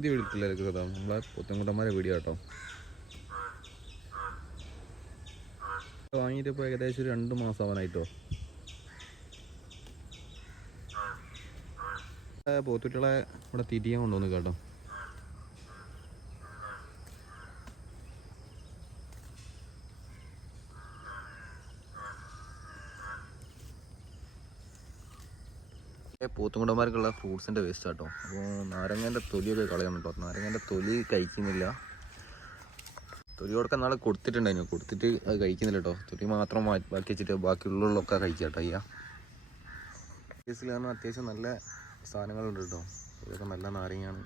പുതിയ വീട്ടിലേക്ക് കഥ നമ്മളെ പുത്തൻകുട്ടന്മാരെ വീഡിയോ കേട്ടോ. വാങ്ങിയിട്ട് ഇപ്പോൾ ഏകദേശം ഒരു രണ്ട് മാസം ആവാനായിട്ടോ. പോത്തുട്ടികളെ ഇവിടെ തിരിയാൻ കൊണ്ടുവന്നു കേട്ടോ. പോത്തുകുണ്ടന്മാർക്കുള്ള ഫ്രൂട്ട്സിന്റെ വേസ്റ്റ് ആട്ടോ. അപ്പോൾ നാരങ്ങേന്റെ തൊലിയൊക്കെ കളയണം കേട്ടോ നാരങ്ങേന്റെ തൊലി കഴിക്കുന്നില്ല. തൊലി കൊടുക്കാൻ നാളെ കൊടുത്തിട്ടുണ്ടായിരുന്നു. കൊടുത്തിട്ട് അത് കഴിക്കുന്നില്ല കേട്ടോ. തൊലി മാത്രം ബാക്കി വെച്ചിട്ട് ബാക്കിയുള്ളതൊക്കെ കഴിക്കുക കേട്ടോ അയ്യാ. കേസിൽ കാരണം അത്യാവശ്യം നല്ല സാധനങ്ങളുണ്ട് കേട്ടോ. ഇതൊക്കെ നല്ല നാരങ്ങയാണ്.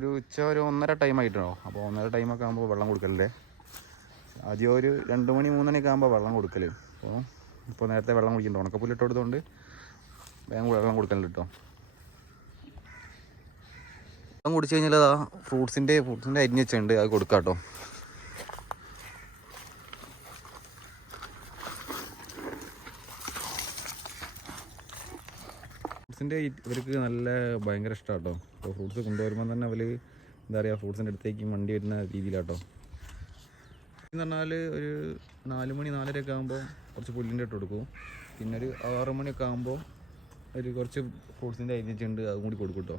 ഒരു ഉച്ച ഒരു ഒന്നര ടൈം ആയിട്ടുണ്ടോ? അപ്പോൾ ഒന്നര ടൈമൊക്കെ ആകുമ്പോൾ വെള്ളം കൊടുക്കലല്ലേ? ആദ്യം ഒരു രണ്ട് മണി മൂന്നണിയൊക്കെ ആകുമ്പോൾ വെള്ളം കൊടുക്കൽ അപ്പോൾ ഇപ്പോൾ നേരത്തെ വെള്ളം കുടിക്കുന്നുണ്ട് ഉണക്കപ്പുല്ലിട്ട് കൊടുത്തുകൊണ്ട് വേഗം വെള്ളം കൊടുക്കലുണ്ട് കേട്ടോ വെള്ളം കുടിച്ചു കഴിഞ്ഞാൽ ഫ്രൂട്ട്സിന്റെ ഫ്രൂട്ട്സിന്റെ അരിഞ്ഞ് അത് കൊടുക്കാം കേട്ടോ ഫ്രൂട്ട്സിന്റെ ഇവർക്ക് നല്ല ഭയങ്കര ഇഷ്ടമാണ് കേട്ടോ അപ്പോൾ ഫ്രൂട്ട്സ് കൊണ്ടുവരുമ്പോൾ തന്നെ അവർ എന്താ പറയുക ഫ്രൂട്ട്സിന്റെ അടുത്തേക്ക് വണ്ടി വരുന്ന രീതിയിലാട്ടോ. എന്ന് പറഞ്ഞാൽ ഒരു നാല് മണി നാലരയൊക്കെ ആകുമ്പോൾ കുറച്ച് പുല്ലിന്റെ ഇട്ട് കൊടുക്കും. പിന്നെ ഒരു ആറ് മണിയൊക്കെ ആകുമ്പോൾ ഒരു കുറച്ച് ഫ്രൂട്ട്സിന്റെ അരിഞ്ഞിട്ടുണ്ട് അതും കൂടി കൊടുക്കും കേട്ടോ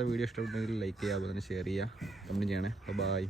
വീഡിയോ ഇഷ്ടപ്പെട്ടെങ്കിൽ ലൈക്ക് ചെയ്യുക അതുപോലെ തന്നെ ഷെയർ ചെയ്യുക. കമന്റ് ചെയ്യണേ. ബൈ